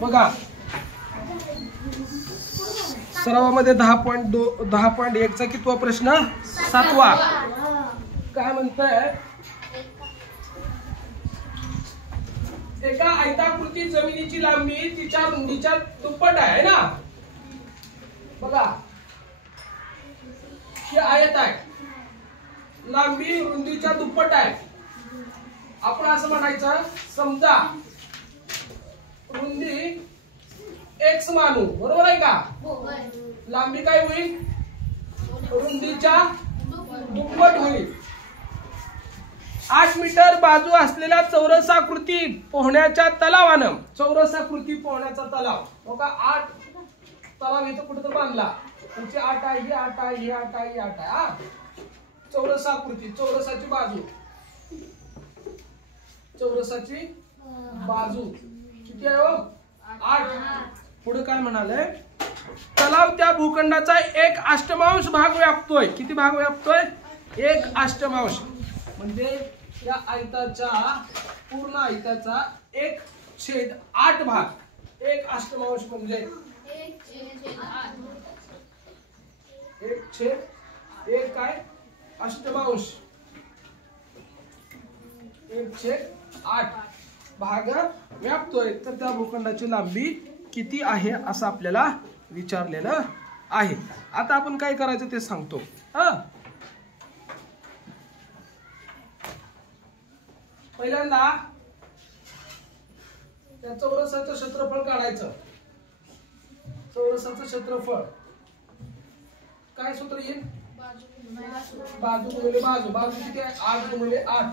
बघा सरावामध्ये 10.1 चा कितवा प्रश्न 7वा काय म्हणतंय एका आयताकृती जमिनीची लांबी तिच्या रुंदीच्या दुप्पट आहे ना बघा हे आयत आहे लांबी रुंदीच्या दुप्पट आहे आपण असं म्हणायचं समजा रुंदी x मानू बरोबर आहे का लांबी काय होईल रुंदीच्या दुप्पट होईल 8 मीटर बाजू असलेल्या चौरसाकृती पोहण्याच्या तलावानं चौरसाकृती पोहण्याचा तलाव बघा 8 तलाव इथं कुठं बांधला तुमची 8 आहे ही 8 आहे ही 8 आहे ही 8 आहे हा चौरसाकृती चौरसाची बाजू चौरसाची बाजू किती आहे हो 8 पुढे काय म्हणाले तलाव त्या भूखंडाचा 1/8 भाग व्यापतोय किती भाग व्यापतोय 1/8 म्हणजे या आयताच्या पूर्ण आयताचा 1/8 भाग 1/8 म्हणजे 1/8 काय अष्टमांश 1/8 भाग व्यापतोय तर त्या भूखंडाची लांबी किती आहे असं आपल्याला विचारलेलं आहे आता आपण काय करायचं ते सांगतो हा पहिल्यांदा त्या चौरसाचं क्षेत्रफळ काढायचं चौरसाचं क्षेत्रफळ काय सूत्र येईल बाजू गुणिले बाजू बाजू किती आहे 8 गुणिले 8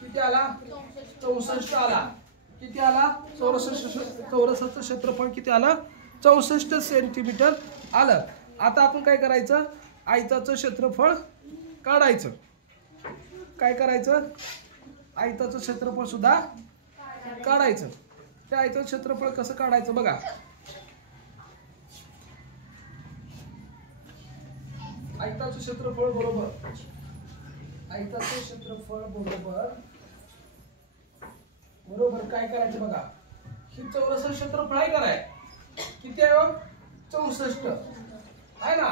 किती आला 64 आला किती आला चौरसाचं क्षेत्रफळ किती आलं 64 सेंटीमीटर आलं आता आपण काय करायचं आयताचं क्षेत्रफळ काढायचं काय करायचं आयताचं क्षेत्रफळ सुद्धा काढायचं त्या आयताचं क्षेत्रफळ कसं काढायचं बघा आयताचं क्षेत्रफळ बरोबर आयताचं क्षेत्रफळ बरोबर काय करायचं बघा ही चौरस क्षेत्रफळ आहे काय किती आहे 64 आहे ना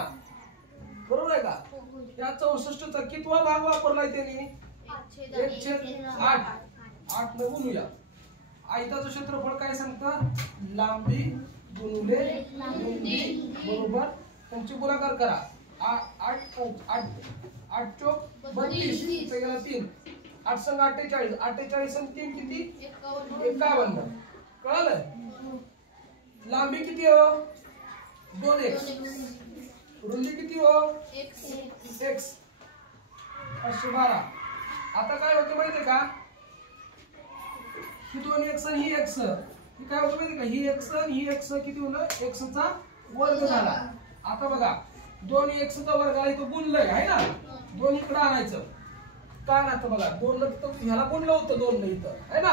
बरोबर आहे का या 64 चा कितवा भाग वापरलाय त्यांनी 1/8 न गुणूया आयताचं क्षेत्रफळ काय सांगतं लांबी गुणिले रुंदी बरोबर त्यांची गुणाकार करा 8 चोक 32 गेला 3 8 संग 48 48 संग 3 किती 51 कळलं लांबी किती हो 2x रुंदी किती हो x 512 आता काय होतं माहितीये का ही 2x आणि ही x ही काय होतं माहितीये का ही x आणि ही x किती होणार x चा वर्ग झाला आता बघा 2x चा वर्ग आहे तो गुणलंय आहे ना 2 इकडे आणायचं काय राहतं बघा 2 तर ह्याला गुणलं होतं 2 ने इथं आहे ना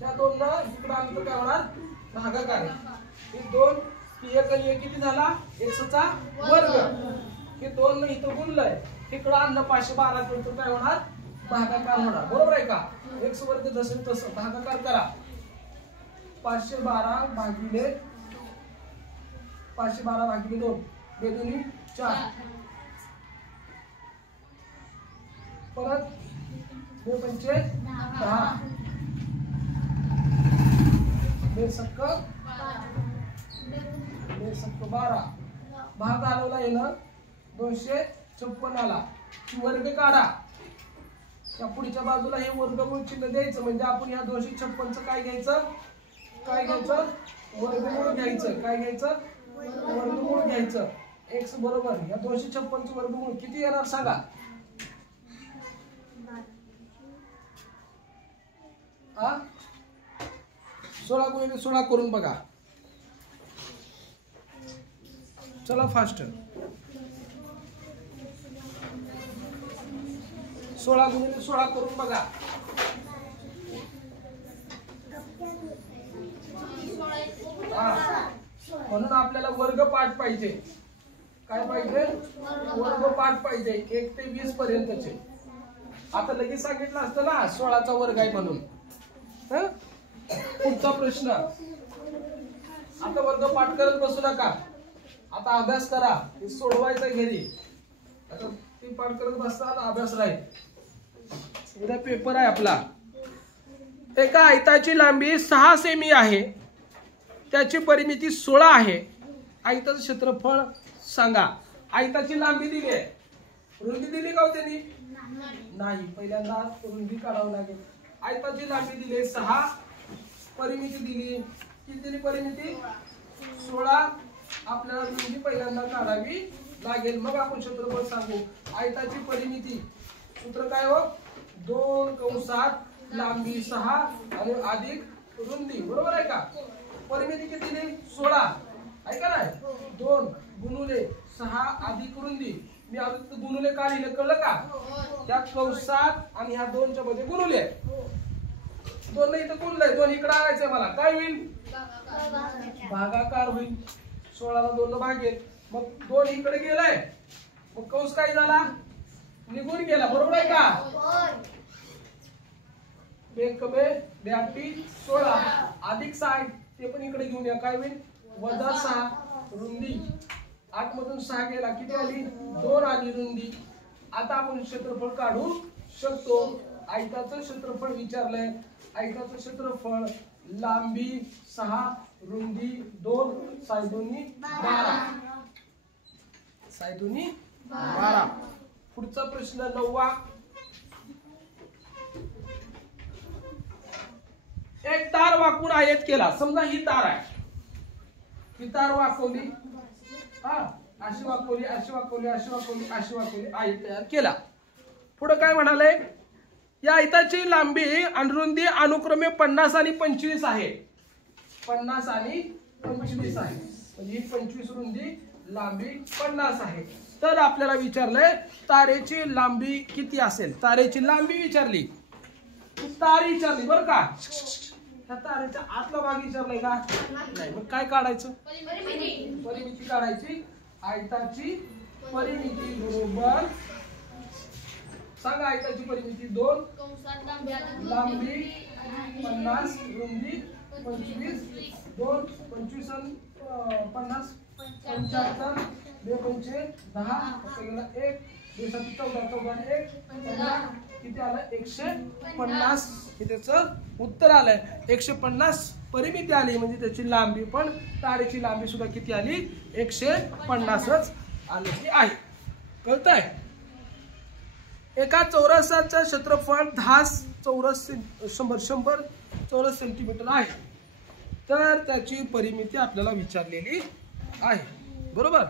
त्या 2 ला इकडे आणलं तर काय होणार भागाकार हे 2 ही 1 आणि 1 किती झाला x चा वर्ग हे 2 ने इथं गुणलंय इकडे आणलं 512 तर काय होणार भागाकार होणार बरोबर आहे का x वर्ग जसं तसं भागाकार करा 512 भागिले 2 बेदुनी 4 परत 2 पंचे 10 बेसक्क 12 भाग आलेला आहे ना 256 आला वर्ग काढा त्या पुढच्या बाजूला हे वर्गमूळ चिन्ह द्यायचं म्हणजे आपण या 256 चं काय घ्यायचं वर्गमूळ घ्यायचं काय घ्यायचं वर्गमूळ घ्यायचं x बरोबर या 256 चं वर्गमूळ किती येणार सांगा हा 16 गुणिले 16 करून बघा चला फास्ट 16 गुणिले 16 करून बघा म्हणून आपल्याला वर्ग पाठ पाहिजे काय पाहिजे वर्ग पाठ पाहिजे 1 ते 20 पर्यंतचे आता लगेच सांगितलं असतं ना 16 चा वर्ग आहे म्हणून पुढचा प्रश्न आता वर्ग पाठ करत बसू नका, आता अभ्यास करा, हे सोडवायचं घरी. आता ती पाठ करत बसता अभ्यास राहील. उद्या पेपर आहे आपला. एका आयताची लांबी 6 सेमी आहे, त्याची परिमिती 16 आहे. आयताचं क्षेत्रफळ सांगा. आयताची लांबी दिली आहे, रुंदी दिली का त्यांनी? नाही. पहिल्यांदा रुंदी काढावं लागेल. आयताची लांबी दिली 6, परिमिती दिली किती दिली? परिमिती 16. आपल्याला रुंदी पहिल्यांदा काढावी लागेल, मग आपण क्षेत्रफळ सांगू. आयताची परिमिती सूत्र काय हो? 2 कंसात लांबी 6 आणि अधिक रुंदी. बरोबर आहे का? परिमिती किती दिली? 16 आहे का नाही? 2 गुणुले 6 अधिक रुंदी. मी अजून गुणुले का लिहिलं कळलं का? त्या कंसात आणि ह्या 2च्या मध्ये गुणुले. 2 इथं गुणलंय, 2 इकडे आणायचंय मला. काय होईल? भागाकार होईल. 16 ला 2 न भागेल. मग 2 इकडे गेलाय, मग कंस काय झाला? निघून गेला. बरोबर आहे का? बेकबे 16 अधिक 6 ते पण इकडे घेऊन या. काय होईल? वजा 6 रुंदी. 8 मधून 6 गेला, किती आली? 2 आली रुंदी. आता आपण क्षेत्रफळ काढू शकतो. आयताचं क्षेत्रफळ विचारलंय. आयताचं क्षेत्रफळ लांबी 6 रुंदी 2 सायदोनी 12. सायदोनी 12. पुढचा प्रश्न 9वा. एक तार वाकून आयत केला. समजा ही तार आहे, ही तार वाकवली, अशी वाकवली, अशी वाकवली, अशी वाकवली, अशी वाकवली, आयत तयार केला. पुढे काय म्हणाले? या आयताची लांबी आणि रुंदी अनुक्रमे 50 आणि 25 आहे. 50 आणि 25 आहे, म्हणजे ही 25 रुंदी, लांबी 50 आहे. तर आपल्याला विचारलंय तारेची लांबी किती असेल. तारेची लांबी विचारली, तार विचारली बरं का. त्या तारेच्या आतला भाग विचारलाय का? नाही. मग काय काढायचं? परिमिती काढायची. आयताची परिमिती बरोबर सांगा. आयताची परिमिती 2, लांबी 50, रुंदी 25, 2 25 आणि 50 75, 2 पंचे 10, 1 2 7 14, 14 1 15, किती आलं? 150. हे त्याचं उत्तर आलंय. 150 परिमिती आली, म्हणजे त्याची लांबी पण, तारेची लांबी सुद्धा किती आली? 150च आलेली आहे. कळतंय? एका चौरसाचं क्षेत्रफळ 10 चौरस 100 चौरस सेंटीमीटर आहे. तर त्याची परिमिती आपल्याला विचारलेली आहे. बरोबर.